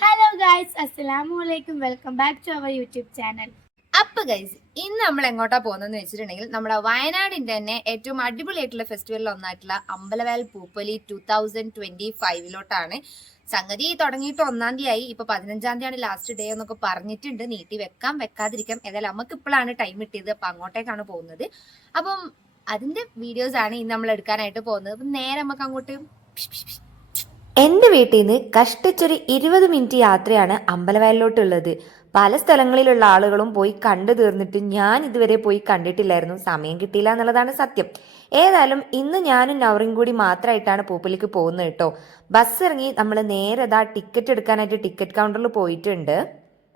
Hello guys അസ്സലാമു അലൈക്കും welcome back to our YouTube channel അപ്പൊ ഗൈസ് ഇന്ന് നമ്മൾ എങ്ങോട്ടാ പോകുന്നതെന്ന് വെച്ചിട്ടുണ്ടെങ്കിൽ നമ്മുടെ വയനാടിന്റെ തന്നെ ഏറ്റവും അടിപൊളിയായിട്ടുള്ള ഫെസ്റ്റിവലിൽ ഒന്നായിട്ടുള്ള Ambalavayal Pooppoli two thousand twenty ഫൈവിലോട്ടാണ് സംഗതി തുടങ്ങിയിട്ട് ഒന്നാം തീയതി ആയി. ഇപ്പൊ പതിനഞ്ചാം തീയതിയാണ് ലാസ്റ്റ് ഡേ എന്നൊക്കെ പറഞ്ഞിട്ടുണ്ട്. നീട്ടി വെക്കാം വെക്കാതിരിക്കാം. ഏതായാലും നമുക്ക് ഇപ്പോഴാണ് ടൈം കിട്ടിയത്. അപ്പൊ അങ്ങോട്ടേക്കാണ് പോകുന്നത്. അപ്പം അതിന്റെ വീഡിയോസ് ആണ് ഇന്ന് നമ്മൾ എടുക്കാനായിട്ട് പോകുന്നത്. അപ്പം നേരെ നമുക്ക് അങ്ങോട്ട് എന്റെ വീട്ടിൽ നിന്ന് കഷ്ടിച്ചൊരു ഇരുപത് മിനിറ്റ് യാത്രയാണ് അമ്പലവയലിലോട്ടുള്ളത്. പല സ്ഥലങ്ങളിലുള്ള ആളുകളും പോയി കണ്ടു തീർന്നിട്ട് ഞാൻ ഇതുവരെ പോയി കണ്ടിട്ടില്ലായിരുന്നു. സമയം കിട്ടിയില്ല എന്നുള്ളതാണ് സത്യം. ഏതായാലും ഇന്ന് ഞാനും നവറിയും കൂടി മാത്രമായിട്ടാണ് പൂപ്പലിക്ക് പോകുന്നത് കേട്ടോ. ബസ് ഇറങ്ങി നമ്മൾ നേരെ ഇതാ ടിക്കറ്റ് എടുക്കാനായിട്ട് ടിക്കറ്റ് കൗണ്ടറിൽ പോയിട്ടുണ്ട്.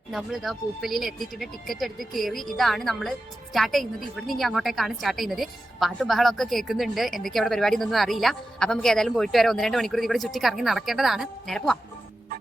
നമ്മൾ ഇതാ പൂപ്പലിയിൽ എത്തിയിട്ടുണ്ട്. ടിക്കറ്റ് എടുത്ത് കയറി ഇതാണ് നമ്മൾ സ്റ്റാർട്ട് ചെയ്യുന്നത്. ഇവിടുന്ന് ഇനി അങ്ങോട്ടേക്കാണ് സ്റ്റാർട്ട് ചെയ്യുന്നത്. പാട്ടും ബഹളമൊക്കെ കേൾക്കുന്നുണ്ട്. എന്തൊക്കെയാണ് പരിപാടി എന്നൊന്നും അറിയില്ല. അപ്പൊ നമുക്ക് ഏതായാലും പോയിട്ട് വരാം. ഒന്ന് രണ്ട് മണിക്കൂർ ഇവിടെ ചുറ്റി കറങ്ങി നടക്കേണ്ടതാണ്. നേരെ പോവാം.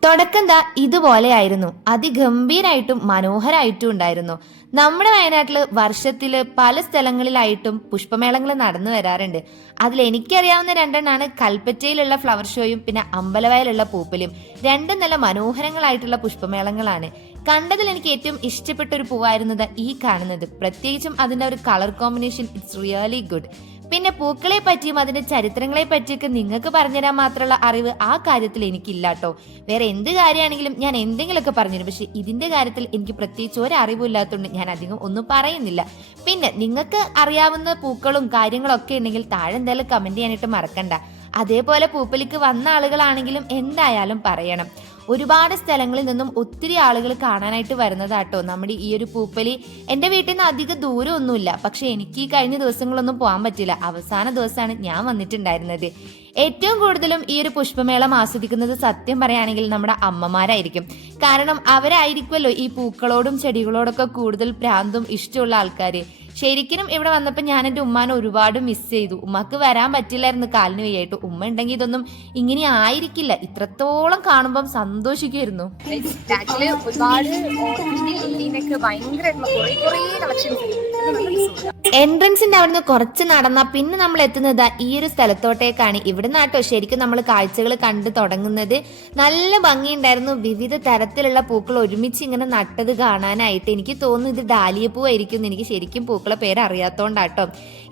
തുടക്കം ദാ ഇതുപോലെയായിരുന്നു. അതിഗംഭീരായിട്ടും മനോഹരായിട്ടും ഉണ്ടായിരുന്നു. നമ്മുടെ വയനാട്ടിൽ വർഷത്തിൽ പല സ്ഥലങ്ങളിലായിട്ടും പുഷ്പമേളങ്ങൾ നടന്നു വരാറുണ്ട്. അതിൽ എനിക്കറിയാവുന്ന രണ്ടെണ്ണാണ് കൽപ്പറ്റയിലുള്ള ഫ്ലവർ ഷോയും പിന്നെ അമ്പലവയലുള്ള പൂപ്പലും. രണ്ടും നല്ല മനോഹരങ്ങളായിട്ടുള്ള പുഷ്പമേളങ്ങളാണ്. കണ്ടതിൽ എനിക്ക് ഏറ്റവും ഇഷ്ടപ്പെട്ട ഒരു പൂവായിരുന്നത് ഈ കാണുന്നത്. പ്രത്യേകിച്ചും അതിന്റെ ഒരു colour combination it's really good പിന്നെ പൂക്കളെ പറ്റിയും അതിന്റെ ചരിത്രങ്ങളെ പറ്റിയൊക്കെ നിങ്ങൾക്ക് പറഞ്ഞുതരാൻ മാത്രമുള്ള അറിവ് ആ കാര്യത്തിൽ എനിക്കില്ല കേട്ടോ വേറെ എന്ത് കാര്യമാണെങ്കിലും ഞാൻ എന്തെങ്കിലുമൊക്കെ പറഞ്ഞുതരും. പക്ഷെ ഇതിന്റെ കാര്യത്തിൽ എനിക്ക് പ്രത്യേകിച്ച് ഒരു അറിവില്ലാത്തതുകൊണ്ട് ഞാൻ അധികം ഒന്നും പറയുന്നില്ല. പിന്നെ നിങ്ങൾക്ക് അറിയാവുന്ന പൂക്കളും കാര്യങ്ങളൊക്കെ ഉണ്ടെങ്കിൽ താഴെ എന്തായാലും കമന്റ് ചെയ്യാനായിട്ട് മറക്കണ്ട. അതേപോലെ പൂപ്പലിക്ക് വന്ന ആളുകളാണെങ്കിലും എന്തായാലും പറയണം. ഒരുപാട് സ്ഥലങ്ങളിൽ നിന്നും ഒത്തിരി ആളുകൾ കാണാനായിട്ട് വരുന്നതാട്ടോ. നമ്മുടെ ഈ ഒരു പൂപ്പലി എന്റെ വീട്ടിൽ നിന്ന് അധിക ദൂരമൊന്നുമില്ല. പക്ഷെ എനിക്ക് ഈ കഴിഞ്ഞ ദിവസങ്ങളൊന്നും പോകാൻ പറ്റില്ല. അവസാന ദിവസമാണ് ഞാൻ വന്നിട്ടുണ്ടായിരുന്നത്. ഏറ്റവും കൂടുതലും ഈ ഒരു പുഷ്പമേളം ആസ്വദിക്കുന്നത് സത്യം പറയുകയാണെങ്കിൽ നമ്മുടെ അമ്മമാരായിരിക്കും. കാരണം അവരായിരിക്കുമല്ലോ ഈ പൂക്കളോടും ചെടികളോടൊക്കെ കൂടുതൽ പ്രാന്തും ഇഷ്ടമുള്ള ആൾക്കാർ ശരിക്കും ഇവിടെ വന്നപ്പോൾ ഞാൻ എന്റെ ഉമ്മാനെ ഒരുപാട് മിസ് ചെയ്തു. ഉമ്മക്ക് വരാൻ പറ്റില്ലായിരുന്നു. കാലിന് വയ്യായിട്ട്. ഉമ്മ ഉണ്ടെങ്കിൽ ഇതൊന്നും ഇങ്ങനെ ആയിരിക്കില്ല. ഇത്രത്തോളം കാണുമ്പം സന്തോഷിക്കുമായിരുന്നു. ഒരുപാട് എൻട്രൻസിന്റെ അവിടുന്ന് കുറച്ച് നടന്ന പിന്നെ നമ്മൾ എത്തുന്നത് ഈ ഒരു സ്ഥലത്തോട്ടേക്കാണ്. ഇവിടെ നാട്ടോ ശരിക്കും നമ്മൾ കാഴ്ചകൾ കണ്ടു തുടങ്ങുന്നത്. നല്ല ഭംഗിയുണ്ടായിരുന്നു. വിവിധ തരത്തിലുള്ള പൂക്കൾ ഒരുമിച്ച് ഇങ്ങനെ നട്ടത് കാണാനായിട്ട് എനിക്ക് തോന്നുന്നു ഇത് ഡാലിയ പൂവായിരിക്കും എന്ന് എനിക്ക് ശരിക്കും പൂക്കളെ പേര് അറിയാത്തോണ്ടാട്ടോ.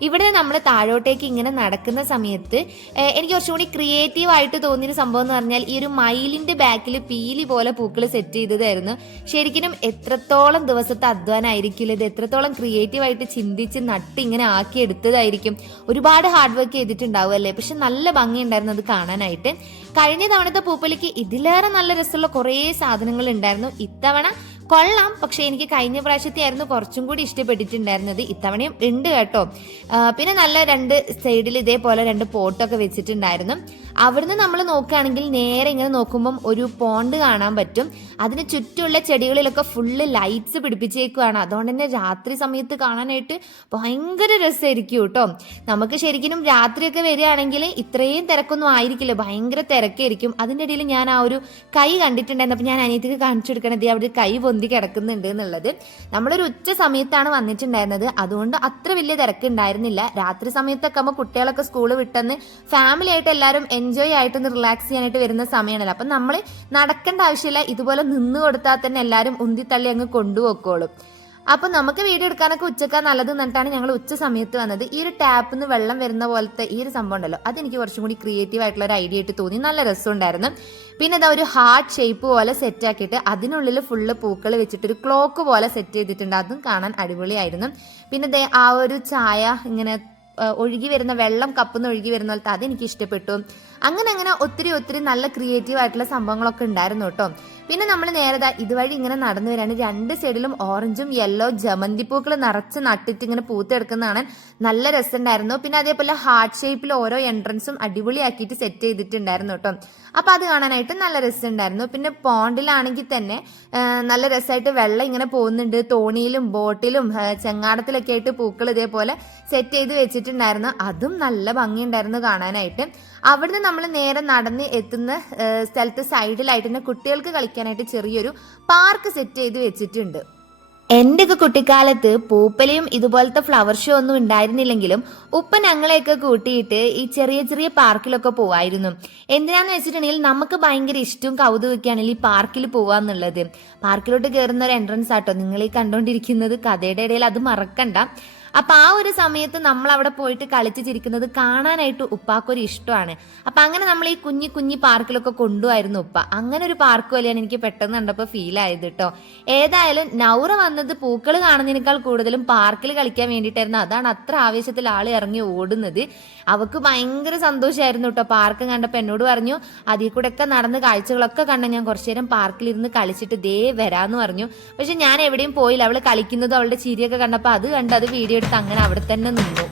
ഇവിടെ നമ്മൾ താഴോട്ടേക്ക് ഇങ്ങനെ നടക്കുന്ന സമയത്ത് എനിക്ക് കുറച്ചും കൂടി ക്രിയേറ്റീവ് ആയിട്ട് തോന്നിയൊരു സംഭവം എന്ന് പറഞ്ഞാൽ ഈ ഒരു മയിലിന്റെ ബാക്കിൽ പീലി പോലെ പൂക്കൾ സെറ്റ് ചെയ്തതായിരുന്നു. ശരിക്കും എത്രത്തോളം ദിവസത്തെ അധ്വാനമായിരിക്കില്ല ഇത്. എത്രത്തോളം ക്രിയേറ്റീവ് ആയിട്ട് ചിന്തിച്ച് നട്ട് ഇങ്ങനെ ആക്കി എടുത്തതായിരിക്കും. ഒരുപാട് ഹാർഡ് വർക്ക് ചെയ്തിട്ടുണ്ടാവും അല്ലേ? പക്ഷെ നല്ല ഭംഗിയുണ്ടായിരുന്നു അത് കാണാനായിട്ട്. കഴിഞ്ഞ തവണത്തെ പൂപ്പലിക്ക് ഇതിലേറെ നല്ല രസമുള്ള കുറേ സാധനങ്ങൾ ഉണ്ടായിരുന്നു. ഇത്തവണ കൊള്ളാം. പക്ഷെ എനിക്ക് കഴിഞ്ഞ പ്രാവശ്യത്തെ ആയിരുന്നു കുറച്ചും കൂടി ഇഷ്ടപ്പെട്ടിട്ടുണ്ടായിരുന്നത്. ഇത്തവണയും ഉണ്ട് കേട്ടോ. പിന്നെ നല്ല രണ്ട് സൈഡിൽ ഇതേപോലെ രണ്ട് പോട്ടൊക്കെ വെച്ചിട്ടുണ്ടായിരുന്നു. അവിടുന്ന് നമ്മൾ നോക്കുകയാണെങ്കിൽ നേരെ ഇങ്ങനെ നോക്കുമ്പം ഒരു പോണ്ട് കാണാൻ പറ്റും. അതിന് ചുറ്റുമുള്ള ചെടികളിലൊക്കെ ഫുള്ള് ലൈറ്റ്സ് പിടിപ്പിച്ചേക്കുവാണ്. അതുകൊണ്ട് തന്നെ രാത്രി സമയത്ത് കാണാനായിട്ട് ഭയങ്കര രസമായിരിക്കും കേട്ടോ. നമുക്ക് ശരിക്കും രാത്രിയൊക്കെ വരികയാണെങ്കിൽ ഇത്രയും തിരക്കൊന്നും ആയിരിക്കില്ല. ഭയങ്കര തിരക്കായിരിക്കും. അതിന്റെ ഇടയിൽ ഞാൻ ആ ഒരു കൈ കണ്ടിട്ടുണ്ടായിരുന്നു. അപ്പം ഞാൻ അനിയത്തിക്ക് കാണിച്ചു കൊടുക്കണത് അവിടെ കൈ പൊന്തി കിടക്കുന്നുണ്ട് എന്നുള്ളത്. നമ്മളൊരു ഉച്ച സമയത്താണ് വന്നിട്ടുണ്ടായിരുന്നത്. അതുകൊണ്ട് അത്ര വലിയ തിരക്കുണ്ടായിരുന്നില്ല. രാത്രി സമയത്തൊക്കെ ആകുമ്പോൾ കുട്ടികളൊക്കെ സ്കൂൾ വിട്ടെന്ന് ഫാമിലി ആയിട്ട് എല്ലാവരും എൻജോയ് ആയിട്ട് ഒന്ന് റിലാക്സ് ചെയ്യാനായിട്ട് വരുന്ന സമയമാണല്ലോ. അപ്പം നമ്മൾ നടക്കേണ്ട ആവശ്യമില്ല. ഇതുപോലെ നിന്ന് കൊടുത്താൽ തന്നെ എല്ലാവരും ഉന്തിത്തള്ളി അങ്ങ് കൊണ്ടുപോക്കോളും അപ്പൊ നമുക്ക് വീഡിയോ എടുക്കാനൊക്കെ ഉച്ചക്കാ നല്ലത് എന്നിട്ടാണ് ഞങ്ങൾ ഉച്ച സമയത്ത് വന്നത്. ഈ ഒരു ടാപ്പിൽ നിന്ന് വെള്ളം വരുന്ന പോലത്തെ ഈ ഒരു സംഭവം ഉണ്ടല്ലോ. അതെനിക്ക് കുറച്ചും കൂടി ക്രിയേറ്റീവ് ആയിട്ടുള്ള ഒരു ഐഡിയ ആയിട്ട് തോന്നി. നല്ല രസമുണ്ടായിരുന്നു പിന്നെ ഇതാ ഒരു ഹാർട്ട് ഷേപ്പ് പോലെ സെറ്റ് ആക്കിയിട്ട് അതിനുള്ളിൽ ഫുള്ള് പൂക്കൾ വെച്ചിട്ട് ഒരു ക്ലോക്ക് പോലെ സെറ്റ് ചെയ്തിട്ടുണ്ട്. അതും കാണാൻ അടിപൊളിയായിരുന്നു. പിന്നെ ആ ഒരു ചായ ഇങ്ങനെ ഒഴുകി വരുന്ന വെള്ളം കപ്പുന്ന ഒഴുകി വരുന്ന പോലത്തെ അതെനിക്ക് ഇഷ്ടപ്പെട്ടു. അങ്ങനെ അങ്ങനെ ഒത്തിരി ഒത്തിരി നല്ല ക്രിയേറ്റീവ് ആയിട്ടുള്ള സംഭവങ്ങളൊക്കെ ഉണ്ടായിരുന്നു കേട്ടോ. പിന്നെ നമ്മൾ നേരെ ഇതുവഴി ഇങ്ങനെ നടന്നു വരാണ് രണ്ട് സൈഡിലും ഓറഞ്ചും യെല്ലോ ജമന്തി പൂക്കൾ നിറച്ച് നട്ടിട്ട് ഇങ്ങനെ പൂത്തെടുക്കുന്നതാണ് നല്ല രസമുണ്ടായിരുന്നു. പിന്നെ അതേപോലെ ഹാർട്ട് ഷേപ്പിൽ ഓരോ എൻട്രൻസും അടിപൊളിയാക്കിയിട്ട് സെറ്റ് ചെയ്തിട്ടുണ്ടായിരുന്നു കേട്ടോ. അപ്പോൾ അത് കാണാനായിട്ട് നല്ല രസമുണ്ടായിരുന്നു. പിന്നെ പോണ്ടിലാണെങ്കിൽ തന്നെ നല്ല രസമായിട്ട് വെള്ളം ഇങ്ങനെ പോകുന്നുണ്ട്. തോണിയിലും ബോട്ടിലും ചെങ്ങാടത്തിലൊക്കെ ആയിട്ട് പൂക്കൾ ഇതേപോലെ സെറ്റ് ചെയ്ത് വെച്ചിട്ടുണ്ടായിരുന്നു. അതും നല്ല ഭംഗിയുണ്ടായിരുന്നു കാണാനായിട്ട്. അവിടുന്ന് നമ്മൾ നേരെ നടന്ന് എത്തുന്ന സ്ഥലത്ത് സൈഡിലായിട്ട് തന്നെ കുട്ടികൾക്ക് കളിക്കാനായിട്ട് ചെറിയൊരു പാർക്ക് സെറ്റ് ചെയ്ത് വെച്ചിട്ടുണ്ട്. എന്റെയൊക്കെ കുട്ടിക്കാലത്ത് പൂപ്പലയും ഇതുപോലത്തെ ഫ്ലവർ ഷോ ഒന്നും ഉണ്ടായിരുന്നില്ലെങ്കിലും ഉപ്പ ഞങ്ങളെയൊക്കെ കൂട്ടിയിട്ട് ഈ ചെറിയ ചെറിയ പാർക്കിലൊക്കെ പോവായിരുന്നു. എന്തിനാന്ന് വെച്ചിട്ടുണ്ടെങ്കിൽ നമുക്ക് ഭയങ്കര ഇഷ്ടവും കൗതുകമൊക്കെയാണെങ്കിൽ ഈ പാർക്കിൽ പോവാന്നുള്ളത് പാർക്കിലോട്ട് കയറുന്ന ഒരു എൻട്രൻസ് ആട്ടോ. നിങ്ങൾ ഈ കണ്ടോണ്ടിരിക്കുന്നത് കഥയുടെ ഇടയിൽ അത് മറക്കണ്ട. അപ്പൊ ആ ഒരു സമയത്ത് നമ്മൾ അവിടെ പോയിട്ട് കളിച്ചു ചിരിക്കുന്നത് കാണാനായിട്ട് ഉപ്പാക്കൊരു ഇഷ്ടമാണ്. അപ്പൊ അങ്ങനെ നമ്മൾ ഈ കുഞ്ഞി കുഞ്ഞി പാർക്കിലൊക്കെ കൊണ്ടുപോയിരുന്നു ഉപ്പ. അങ്ങനെ ഒരു പാർക്ക് പോലെയാണ് എനിക്ക് പെട്ടെന്ന് കണ്ടപ്പോൾ ഫീൽ ആയത് കേട്ടോ ഏതായാലും നൗറ വന്നത് പൂക്കൾ കാണുന്നതിനേക്കാൾ കൂടുതലും പാർക്കിൽ കളിക്കാൻ വേണ്ടിയിട്ടായിരുന്നു. അതാണ് അത്ര ആവേശത്തിൽ ആൾ ഇറങ്ങി ഓടുന്നത്. അവക്ക് ഭയങ്കര സന്തോഷമായിരുന്നു കേട്ടോ പാർക്ക് കണ്ടപ്പോൾ എന്നോട് പറഞ്ഞു അതിൽ കൂടെ ഒക്കെ നടന്ന് കാഴ്ചകളൊക്കെ കണ്ട ഞാൻ കുറച്ചു നേരം പാർക്കിലിരുന്ന് കളിച്ചിട്ട് ദേ വരാന്ന് പറഞ്ഞു. പക്ഷെ ഞാൻ എവിടെയും പോയില്ല. അവൾ കളിക്കുന്നതും അവളുടെ ചിരിയൊക്കെ കണ്ടപ്പോൾ അത് കണ്ട് അത് വീഡിയോ എടുത്ത് അങ്ങനെ അവിടെ തന്നെ നിന്നു.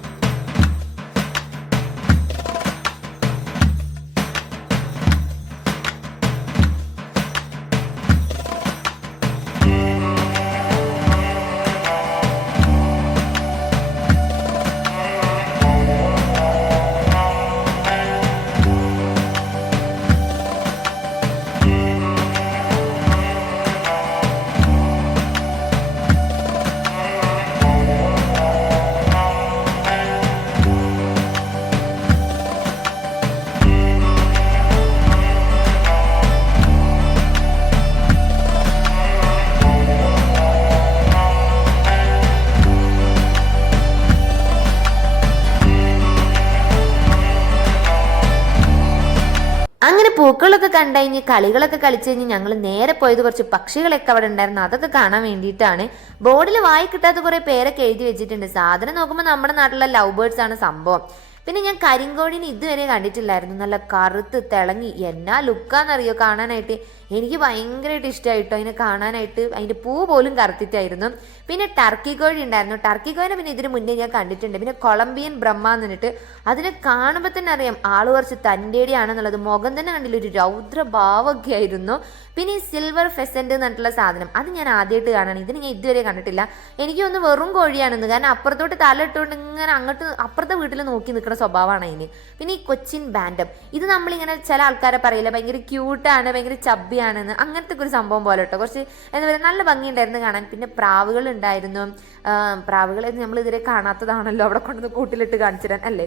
അങ്ങനെ പൂക്കളൊക്കെ കണ്ടുകഴിഞ്ഞ് കളികളൊക്കെ കളിച്ചു കഴിഞ്ഞ് ഞങ്ങൾ നേരെ പോയത് കുറച്ച് പക്ഷികളൊക്കെ അവിടെ ഉണ്ടായിരുന്നു. അതൊക്കെ കാണാൻ വേണ്ടിയിട്ടാണ്. ബോർഡിൽ വായി കിട്ടാത്ത കുറേ പേരൊക്കെ എഴുതി വെച്ചിട്ടുണ്ട്. സാധനം നോക്കുമ്പോൾ നമ്മുടെ നാട്ടിലെ ലവ് ബേർഡ്സ് ആണ് സംഭവം. പിന്നെ ഞാൻ കരിങ്കോടിനെ ഇതുവരെ കണ്ടിട്ടില്ലായിരുന്നു. നല്ല കറുത്ത് തിളങ്ങി. എന്നാ ലുക്കാന്നറിയോ? കാണാനായിട്ട് എനിക്ക് ഭയങ്കരമായിട്ട് ഇഷ്ടമായിട്ടോ അതിനെ കാണാനായിട്ട് അതിന്റെ പൂ പോലും കറുത്തിട്ടായിരുന്നു. പിന്നെ ടർക്കി കോഴി ഉണ്ടായിരുന്നു. ടർക്കി കോഴിനെ പിന്നെ ഇതിന് മുന്നേ ഞാൻ കണ്ടിട്ടുണ്ട്. പിന്നെ കൊളംബിയൻ ബ്രഹ്മ എന്നിട്ട് അതിനെ കാണുമ്പോൾ തന്നെ അറിയാം ആൾ കുറച്ച് തന്റെടിയാണെന്നുള്ളത്. മുഖം തന്നെ കണ്ടില്ല ഒരു രൗദ്ര ഭാവമൊക്കെ ആയിരുന്നു പിന്നെ ഈ സിൽവർ എന്ന് പറഞ്ഞിട്ടുള്ള സാധനം അത് ഞാൻ ആദ്യമായിട്ട് കാണാണ്. ഇതിന് ഞാൻ ഇതുവരെ കണ്ടിട്ടില്ല. എനിക്ക് ഒന്ന് വെറും കോഴിയാണെന്ന്. കാരണം അപ്പുറത്തോട്ട് തല ഇട്ടുകൊണ്ട് ഇങ്ങനെ അങ്ങോട്ട് അപ്പുറത്തെ വീട്ടിൽ നോക്കി നിൽക്കുന്ന സ്വഭാവമാണ് അതിന്. പിന്നെ ഈ കൊച്ചിൻ ബാൻഡം ഇത് നമ്മളിങ്ങനെ ചില ആൾക്കാരെ പറയില്ല ഭയങ്കര ക്യൂട്ടാണ് ഭയങ്കര ചബ്ബിയാണെന്ന് അങ്ങനത്തെ ഒരു സംഭവം പോലെ കേട്ടോ. കുറച്ച് എന്താ പറയുക നല്ല ഭംഗിയുണ്ടായിരുന്നു കാണാൻ. പിന്നെ പ്രാവുകൾ ഉണ്ടായിരുന്നു. പ്രാവുകളെ നമ്മൾ ഇതുവരെ കാണാത്തതാണല്ലോ അവിടെ കൊണ്ടുവന്ന് കൂട്ടിലിട്ട് കാണിച്ചു തരാൻ അല്ലേ?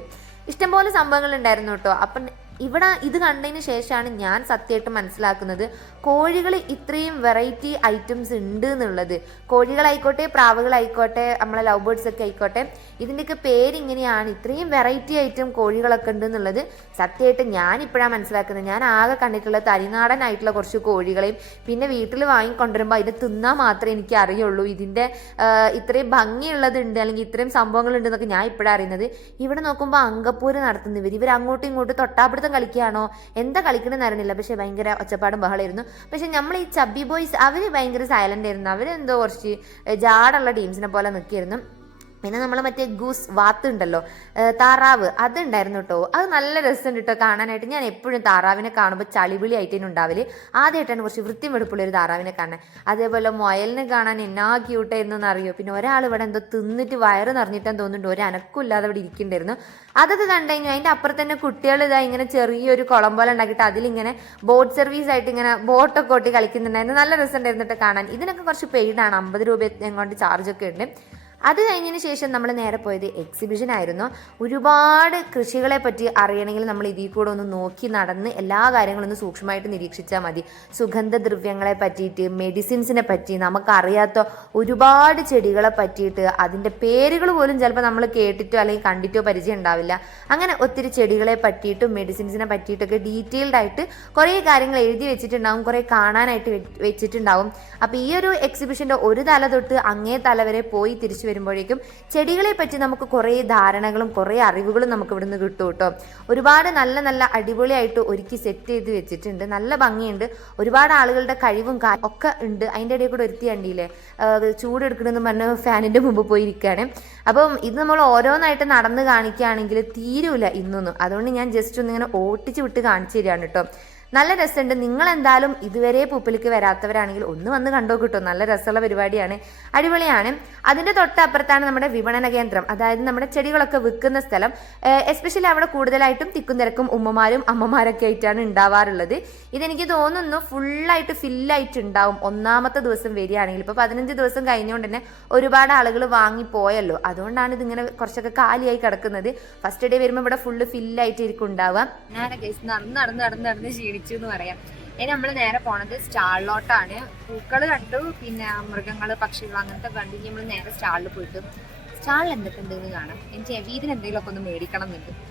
ഇഷ്ടംപോലെ സംഭവങ്ങൾ ഉണ്ടായിരുന്നു കേട്ടോ. അപ്പം ഇവിടെ ഇത് കണ്ടതിന് ശേഷമാണ് ഞാൻ സത്യമായിട്ട് മനസ്സിലാക്കുന്നത് കോഴികൾ ഇത്രയും വെറൈറ്റി ഐറ്റംസ് ഉണ്ട് എന്നുള്ളത്. കോഴികളായിക്കോട്ടെ പ്രാവുകളായിക്കോട്ടെ നമ്മളെ ലവ് ബേർഡ്സ് ഒക്കെ ആയിക്കോട്ടെ ഇതിന്റെയൊക്കെ പേരിങ്ങനെയാണ് ഇത്രയും വെറൈറ്റി ഐറ്റം കോഴികളൊക്കെ ഉണ്ട് എന്നുള്ളത് സത്യമായിട്ട് ഞാൻ ഇപ്പോഴാണ് മനസ്സിലാക്കുന്നത്. ഞാൻ ആകെ കണ്ടിട്ടുള്ള തരിനാടനായിട്ടുള്ള കുറച്ച് കോഴികളെയും പിന്നെ വീട്ടിൽ വാങ്ങിക്കൊണ്ടുവരുമ്പോൾ അതിനെ തിന്നാൽ മാത്രമേ എനിക്ക് അറിയുള്ളൂ. ഇതിന്റെ ഇത്രയും ഭംഗിയുള്ളതുണ്ട് അല്ലെങ്കിൽ ഇത്രയും സംഭവങ്ങളുണ്ട് എന്നൊക്കെ ഞാൻ ഇപ്പോഴാണ് അറിയുന്നത്. ഇവിടെ നോക്കുമ്പോൾ അങ്കപ്പൂര് നടത്തുന്നവർ ഇവർ അങ്ങോട്ടും ഇങ്ങോട്ടും തൊട്ടാപിടുത്തം കളിക്കുകയാണോ? എന്താ കളിക്കണമെന്ന് അറിയണില്ല. പക്ഷെ ഭയങ്കര ഒച്ചപ്പാടും ബഹളമായിരുന്നു പക്ഷെ നമ്മൾ ഈ ചബ്ബി ബോയ്സ് അവർ ഭയങ്കര സൈലന്റ് ആയിരുന്നു. അവരെന്തോ കുറച്ച് ജാടുള്ള ടീംസിനെ പോലെ നിൽക്കിയിരുന്നു. പിന്നെ നമ്മളെ മറ്റേ ഗൂസ് വാത്ത് ഉണ്ടല്ലോ താറാവ് അതുണ്ടായിരുന്നു കേട്ടോ അത് നല്ല രസമുണ്ട് കേട്ടോ കാണാനായിട്ട്. ഞാൻ എപ്പോഴും താറാവിനെ കാണുമ്പോൾ ചളിവിളി ആയിട്ടേനും ഉണ്ടാവില്ലേ ആദ്യമായിട്ടാണ് കുറച്ച് വൃത്തിയും വെടുപ്പുള്ള ഒരു താറാവിനെ കാണാൻ. അതേപോലെ മുയലിനെ കാണാൻ എന്നാ ക്യൂട്ടായിരുന്നു എന്നറിയോ പിന്നെ ഒരാൾ ഇവിടെ എന്തോ തിന്നിട്ട് വയറ് നിറഞ്ഞിട്ടാന്ന് തോന്നുന്നുണ്ട്. ഒരു അനക്കില്ലാതെ ഇവിടെ ഇരിക്കണ്ടായിരുന്നു. അതൊക്കെ കണ്ടു കഴിഞ്ഞാൽ അതിന്റെ അപ്പുറത്ത് തന്നെ കുട്ടികൾ ഇതാ ഇങ്ങനെ ചെറിയൊരു കുളം പോലെ ഉണ്ടാക്കിയിട്ട് അതിലിങ്ങനെ ബോട്ട് സർവീസ് ആയിട്ട് ഇങ്ങനെ ബോട്ടൊക്കെ ഓട്ടി കളിക്കുന്നുണ്ടായിരുന്നു. നല്ല രസമുണ്ടായിരുന്നു കേട്ടോ കാണാൻ. ഇതിനൊക്കെ കുറച്ച് പെയ്ഡാണ് അമ്പത് രൂപ കൊണ്ട് ചാർജൊക്കെ ഉണ്ട്. അത് കഴിഞ്ഞതിന് ശേഷം നമ്മൾ നേരെ പോയത് എക്സിബിഷൻ ആയിരുന്നു. ഒരുപാട് കൃഷികളെ പറ്റി അറിയണമെങ്കിൽ നമ്മൾ ഇതിൽ കൂടെ ഒന്ന് നോക്കി നടന്ന് എല്ലാ കാര്യങ്ങളും ഒന്ന് സൂക്ഷ്മമായിട്ട് നിരീക്ഷിച്ചാൽ മതി. സുഗന്ധദ്രവ്യങ്ങളെ പറ്റിയിട്ട് മെഡിസിൻസിനെ പറ്റി നമുക്കറിയാത്ത ഒരുപാട് ചെടികളെ പറ്റിയിട്ട് അതിന്റെ പേരുകൾ പോലും ചിലപ്പോൾ നമ്മൾ കേട്ടിട്ടോ അല്ലെങ്കിൽ കണ്ടിട്ടോ പരിചയം ഉണ്ടാവില്ല. അങ്ങനെ ഒത്തിരി ചെടികളെ പറ്റിയിട്ടും മെഡിസിൻസിനെ പറ്റിയിട്ടൊക്കെ ഡീറ്റെയിൽഡ് ആയിട്ട് കുറേ കാര്യങ്ങൾ എഴുതി വെച്ചിട്ടുണ്ടാവും കുറേ കാണാനായിട്ട് വെച്ചിട്ടുണ്ടാവും. അപ്പോൾ ഈ ഒരു എക്സിബിഷന്റെ ഒരു തല തൊട്ട് അങ്ങേ തല വരെ പോയി തിരിച്ചു വരുമ്പോഴേക്കും ചെടികളെ പറ്റി നമുക്ക് കുറേ ധാരണകളും കുറേ അറിവുകളും നമുക്ക് ഇവിടുന്ന് കിട്ടും കേട്ടോ. ഒരുപാട് നല്ല നല്ല അടിപൊളിയായിട്ട് ഒരുക്കി സെറ്റ് ചെയ്ത് വെച്ചിട്ടുണ്ട്. നല്ല ഭംഗിയുണ്ട്. ഒരുപാട് ആളുകളുടെ കഴിവും ഒക്കെ ഉണ്ട്. അതിന്റെ ഇടയിൽ കൂടെ ഒരുത്തി കണ്ടില്ലേ? ചൂടെടുക്കണമെന്ന് പറഞ്ഞ് ഫാനിന്റെ മുമ്പ് പോയിരിക്കുകയാണ്. അപ്പം ഇത് നമ്മൾ ഓരോന്നായിട്ട് നടന്ന് കാണിക്കുകയാണെങ്കിൽ തീരൂല ഇന്നൊന്നും. അതുകൊണ്ട് ഞാൻ ജസ്റ്റ് ഒന്ന് ഇങ്ങനെ ഓട്ടിച്ച് വിട്ട് കാണിച്ചു തരികയാണ് കേട്ടോ. നല്ല രസമുണ്ട്. നിങ്ങൾ എന്തായാലും ഇതുവരെ പൂപ്പലിക്ക് വരാത്തവരാണെങ്കിൽ ഒന്ന് വന്ന് കണ്ടോ കിട്ടും. നല്ല രസമുള്ള പരിപാടിയാണ്. അടിപൊളിയാണ്. അതിന്റെ തൊട്ടപ്പുറത്താണ് നമ്മുടെ വിപണന കേന്ദ്രം. അതായത് നമ്മുടെ ചെടികളൊക്കെ വിൽക്കുന്ന സ്ഥലം. എസ്പെഷ്യലി അവിടെ കൂടുതലായിട്ടും തിക്കും തിരക്കും ഉമ്മമാരും അമ്മമാരൊക്കെ ആയിട്ടാണ് ഉണ്ടാവാറുള്ളത്. ഇതെനിക്ക് തോന്നുന്നു ഫുള്ളായിട്ട് ഫില്ലായിട്ട് ഉണ്ടാവും ഒന്നാമത്തെ ദിവസം വരികയാണെങ്കിൽ. ഇപ്പോൾ പതിനഞ്ച് ദിവസം കഴിഞ്ഞുകൊണ്ട് തന്നെ ഒരുപാട് ആളുകൾ വാങ്ങിപ്പോയല്ലോ അതുകൊണ്ടാണ് ഇതിങ്ങനെ കുറച്ചൊക്കെ കാലിയായി കിടക്കുന്നത്. ഫസ്റ്റ് ഡേ വരുമ്പോൾ ഇവിടെ ഫുള്ള് ഫില്ലായിട്ട് ഇരിക്കും ഉണ്ടാവുക നടന്ന് നടന്ന് നടന്ന് നടന്ന് ക്ഷീണിച്ചു എന്ന് പറയാം. ഇനി നമ്മൾ നേരെ പോണത് സ്റ്റാളിലോട്ടാണ്. പൂക്കൾ കണ്ടു പിന്നെ മൃഗങ്ങൾ പക്ഷികൾ അങ്ങനത്തെ കണ്ടു. നമ്മൾ നേരെ സ്റ്റാളിൽ പോയിട്ട് സ്റ്റാളിൽ എന്തൊക്കെ ഉണ്ടെന്ന് കാണാം. എനിക്ക് വീതിന് എന്തെങ്കിലുമൊക്കെ ഒന്ന് മേടിക്കണം എന്നുണ്ട്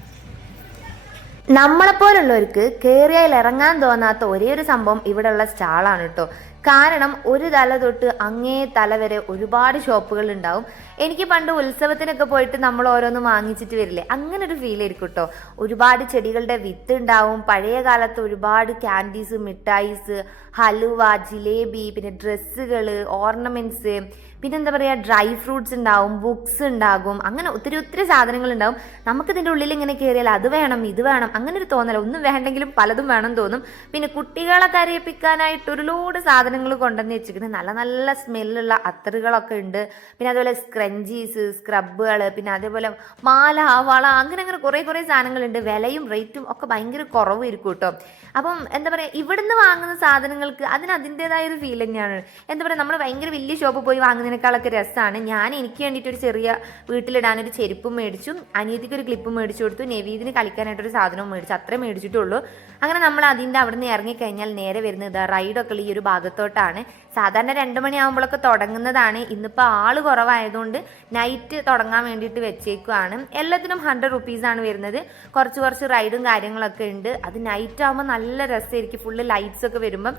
നമ്മളെപ്പോലുള്ളവർക്ക് കയറിയാൽ ഇറങ്ങാൻ തോന്നാത്ത ഒരേ ഒരു സംഭവം ഇവിടെയുള്ള സ്റ്റാളാണ് കേട്ടോ. കാരണം ഒരു തല തൊട്ട് അങ്ങേ തല വരെ ഒരുപാട് ഷോപ്പുകൾ ഉണ്ടാവും. എനിക്ക് പണ്ട് ഉത്സവത്തിനൊക്കെ പോയിട്ട് നമ്മൾ ഓരോന്നും വാങ്ങിച്ചിട്ട് വരില്ലേ? അങ്ങനെ ഒരു ഫീൽ ആയിരിക്കും കേട്ടോ ഒരുപാട് ചെടികളുടെ വിത്ത് ഉണ്ടാവും. പഴയ കാലത്ത് ഒരുപാട് ക്യാൻഡീസ് മിഠായിസ് ഹലുവ ജിലേബി പിന്നെ ഡ്രസ്സുകൾ ഓർണമെന്റ്സ് പിന്നെ എന്താ പറയുക ഡ്രൈ ഫ്രൂട്ട്സ് ഉണ്ടാവും ബുക്സ് ഉണ്ടാകും അങ്ങനെ ഒത്തിരി ഒത്തിരി സാധനങ്ങൾ ഉണ്ടാവും. നമുക്കിതിന്റെ ഉള്ളിൽ ഇങ്ങനെ കയറിയാൽ അത് വേണം ഇത് വേണം അങ്ങനെ ഒരു തോന്നല. ഒന്നും വേണ്ടെങ്കിലും പലതും വേണം തോന്നും. പിന്നെ കുട്ടികളെ കരയിപ്പിക്കാനായിട്ട് ഒരുപാട് സാധനങ്ങൾ കൊണ്ടുവന്ന് വെച്ചിരിക്കുന്നത് നല്ല നല്ല സ്മെല്ലുള്ള അത്തറുകളൊക്കെ ഉണ്ട്. പിന്നെ അതുപോലെ സ്ക്രഞ്ചീസ് സ്ക്രബുകൾ പിന്നെ അതേപോലെ മാല വള അങ്ങനെ അങ്ങനെ കുറേ കുറേ സാധനങ്ങളുണ്ട് വിലയും റേറ്റും ഒക്കെ ഭയങ്കര കുറവ് ഇരിക്കും കേട്ടോ. അപ്പം എന്താ പറയുക ഇവിടുന്ന് വാങ്ങുന്ന സാധനങ്ങൾക്ക് അതിന് അതിന്റെതായ ഒരു ഫീൽ തന്നെയാണ്. എന്താ പറയുക നമ്മൾ ഭയങ്കര വലിയ ഷോപ്പ് പോയി വാങ്ങുന്നതിനേക്കാളൊക്കെ രസമാണ് ഞാൻ എനിക്ക് വേണ്ടിയിട്ട് ഒരു ചെറിയ വീട്ടിലിടാനൊരു ചെരുപ്പും മേടിച്ചു. അനിയത്തിക്ക് ഒരു ക്ലിപ്പ് മേടിച്ചു കൊടുത്തു. നെവീദിന് കളിക്കാനായിട്ടൊരു സാധനവും മേടിച്ചു. അത്രേ മേടിച്ചിട്ടുള്ളൂ. അങ്ങനെ നമ്മൾ അതിന്റെ അവിടെ നിന്ന് ഇറങ്ങിക്കഴിഞ്ഞാൽ നേരെ വരുന്നത് റൈഡൊക്കെ ഈ ഒരു ഭാഗത്തോട്ടാണ്. സാധാരണ രണ്ട് മണിയാകുമ്പോഴൊക്കെ തുടങ്ങുന്നതാണ്. ഇന്നിപ്പോൾ ആൾ കുറവായതുകൊണ്ട് നൈറ്റ് തുടങ്ങാൻ വേണ്ടിയിട്ട് വെച്ചേക്കുവാണ്. എല്ലാത്തിനും ഹൺഡ്രഡ് റുപ്പീസാണ് വരുന്നത്. കുറച്ച് കുറച്ച് റൈഡും കാര്യങ്ങളൊക്കെ ഉണ്ട്. അത് നൈറ്റ് ആകുമ്പോൾ നല്ല രസമായിരിക്കും ഫുള്ള് ലൈറ്റ്സ് ഒക്കെ വരുമ്പം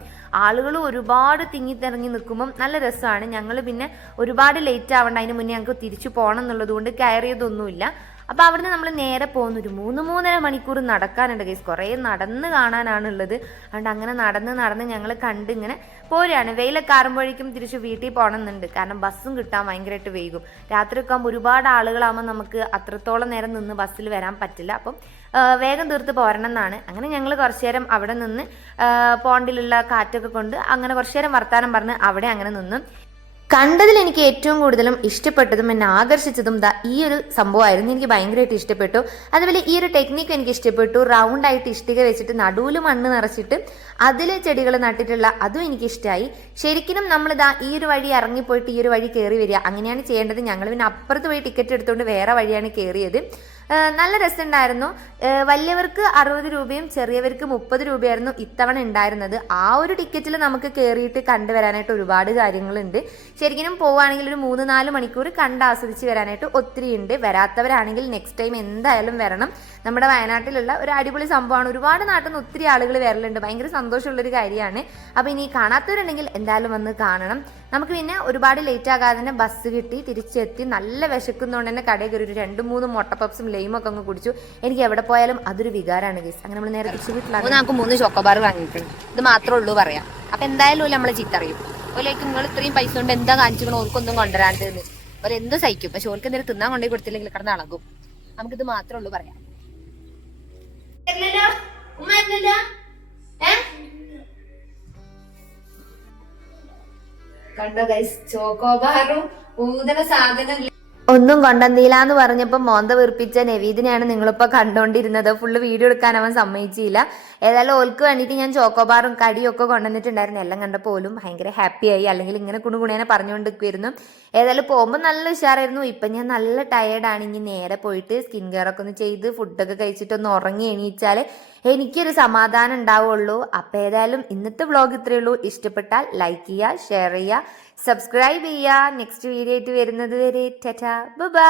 ആളുകൾ ഒരുപാട് തിങ്ങി നിൽക്കുമ്പം നല്ല രസമാണ് ഞങ്ങൾ പിന്നെ ഒരുപാട് ലേറ്റ് ആവണ്ട അതിന് മുന്നേ ഞങ്ങൾക്ക് തിരിച്ചു പോകണം എന്നുള്ളത് കൊണ്ട് കയറിയതൊന്നുമില്ല. അപ്പോൾ അവിടുന്ന് നമ്മൾ നേരെ പോകുന്നൊരു മൂന്ന് മൂന്നര മണിക്കൂർ നടക്കാനുണ്ട് കേസ് കുറേ നടന്ന് കാണാനാണുള്ളത് അതുകൊണ്ട് അങ്ങനെ നടന്ന് നടന്ന് ഞങ്ങൾ കണ്ട് ഇങ്ങനെ പോരുകയാണ് വെയിലൊക്കെ ആറുമ്പോഴേക്കും തിരിച്ച് വീട്ടിൽ പോകണമെന്നുണ്ട് കാരണം ബസ്സും കിട്ടാൻ ഭയങ്കരമായിട്ട് വൈകും. രാത്രിയൊക്കെ ആകുമ്പോൾ ഒരുപാട് ആളുകളാകുമ്പോൾ നമുക്ക് അത്രത്തോളം നേരം നിന്ന് ബസ്സിൽ വരാൻ പറ്റില്ല. അപ്പം വേഗം തീർത്ത് പോരണം എന്നാണ്. അങ്ങനെ ഞങ്ങൾ കുറച്ചു നേരം അവിടെ നിന്ന് പോണ്ടിലുള്ള കാറ്റൊക്കെ കൊണ്ട് അങ്ങനെ കുറച്ചു നേരം വർത്താനം പറഞ്ഞ് അവിടെ അങ്ങനെ നിന്ന് കണ്ടതിൽ എനിക്ക് ഏറ്റവും കൂടുതലും ഇഷ്ടപ്പെട്ടതും എന്നെ ആകർഷിച്ചതും ദാ ഈ ഒരു സംഭവമായിരുന്നു. എനിക്ക് ഭയങ്കരമായിട്ട് ഇഷ്ടപ്പെട്ടു. അതുപോലെ ഈ ഒരു ടെക്നിക്ക് എനിക്ക് ഇഷ്ടപ്പെട്ടു. റൗണ്ട് ആയിട്ട് ഇഷ്ടിക വെച്ചിട്ട് നടുവിൽ മണ്ണ് നിറച്ചിട്ട് അതിൽ ചെടികൾ നട്ടിട്ടുള്ള അതും എനിക്ക് ഇഷ്ടമായി ശരിക്കും നമ്മളിതാ ഈ ഒരു വഴി ഇറങ്ങിപ്പോയിട്ട് ഈ ഒരു വഴി കയറി വരിക. അങ്ങനെയാണ് ചെയ്യേണ്ടത്. ഞങ്ങൾ പിന്നെ അപ്പുറത്ത് പോയി ടിക്കറ്റ് എടുത്തുകൊണ്ട് വേറെ വഴിയാണ് കയറിയത് നല്ല രസമുണ്ടായിരുന്നു. വലിയവർക്ക് അറുപത് രൂപയും ചെറിയവർക്ക് മുപ്പത് രൂപയായിരുന്നു ഇത്തവണ ഉണ്ടായിരുന്നത്. ആ ഒരു ടിക്കറ്റിൽ നമുക്ക് കയറിയിട്ട് കണ്ടുവരാനായിട്ട് ഒരുപാട് കാര്യങ്ങളുണ്ട്. ശരിക്കും പോവുകയാണെങ്കിൽ ഒരു മൂന്ന് നാല് മണിക്കൂർ കണ്ട് ആസ്വദിച്ച് വരാനായിട്ട് ഒത്തിരി ഉണ്ട് വരാത്തവരാണെങ്കിൽ നെക്സ്റ്റ് ടൈം എന്തായാലും വരണം. നമ്മുടെ വയനാട്ടിലുള്ള ഒരു അടിപൊളി സംഭവമാണ്. ഒരുപാട് നാട്ടിൽ നിന്ന് ഒത്തിരി ആളുകൾ വരലുണ്ട്. ഭയങ്കര സന്തോഷമുള്ളൊരു കാര്യമാണ്. അപ്പോൾ ഇനി കാണാത്തവരുണ്ടെങ്കിൽ എന്തായാലും വന്ന് കാണണം. നമുക്ക് പിന്നെ ഒരുപാട് ലേറ്റ് ആകാതെ തന്നെ ബസ് കിട്ടി തിരിച്ചെത്തി നല്ല വിശക്കുന്നതുകൊണ്ട് തന്നെ കടയിൽ കയറി ഒരു രണ്ട് മൂന്ന് മുട്ടപ്പപ്സും പപ്സും ഒക്കെ അങ്ങ് കുടിച്ചു. എനിക്ക് എവിടെ പോയാലും അതൊരു വികാരമാണ് ഗീസ് അങ്ങനെ നമ്മൾ നേരെ തിരിച്ചു വീട്ടിലാണ് നമുക്ക് മൂന്ന് ചോക്കോബാർ വാങ്ങിയിട്ടുണ്ട്. ഇത് മാത്രമേ ഉള്ളൂ പറയാം. അപ്പൊ എന്തായാലും നമ്മളെ ചീത്ത അറിയും. ഓലേക്ക് നിങ്ങൾ ഇത്രയും പൈസ കൊണ്ട് എന്താ കാണിച്ചിരിക്കണോ ഓർക്കൊന്നും കൊണ്ടുവരാണ്ട് ഓര് എന്ത് സഹിക്കും? പക്ഷെ ഓർക്ക് എന്തെങ്കിലും തിന്നാൻ കൊണ്ടേ കൊടുത്തില്ലെങ്കിൽ കിടന്ന് അളകും. ഇത് മാത്രമേ ഉള്ളൂ പറയാം. കണ്ടോ ഗൈസ് ചോക്കോബാറും ഊതന സാധനം ഒന്നും കൊണ്ടെന്തില്ല എന്ന് പറഞ്ഞപ്പോൾ മോന്ത വീർപ്പിച്ച നവീദിനെയാണ് നിങ്ങളിപ്പോൾ കണ്ടുകൊണ്ടിരുന്നത് ഫുള്ള് വീഡിയോ എടുക്കാൻ അവൻ സമ്മതിച്ചില്ല. ഏതായാലും ഓൽക്ക് വേണ്ടിയിട്ട് ഞാൻ ചോക്കോബാറും കടിയും ഒക്കെ കൊണ്ടുവന്നിട്ടുണ്ടായിരുന്നു. എല്ലാം കണ്ടപ്പോൾ പോലും ഭയങ്കര ഹാപ്പിയായി അല്ലെങ്കിൽ ഇങ്ങനെ കുണുകുണേനെ വരുന്നു ഏതായാലും പോകുമ്പോൾ നല്ല ഉഷാറായിരുന്നു. ഇപ്പം ഞാൻ നല്ല ടയേർഡാണ് ഇനി നേരെ പോയിട്ട് സ്കിൻ കെയർ ഒക്കെ ഒന്ന് ചെയ്ത് ഫുഡൊക്കെ കഴിച്ചിട്ടൊന്ന് ഉറങ്ങി എണീച്ചാൽ എനിക്കൊരു സമാധാനം ഉണ്ടാവുള്ളൂ. അപ്പം ഏതായാലും ഇന്നത്തെ വ്ളോഗ് ഇത്രയേ ഉള്ളൂ. ഇഷ്ടപ്പെട്ടാൽ ലൈക്ക് ചെയ്യുക ഷെയർ ചെയ്യുക. സബ്സ്ക്രൈബ് ചെയ്യുക നെക്സ്റ്റ് വീഡിയോ ആയിട്ട് വരുന്നത് വരെ. Tata bye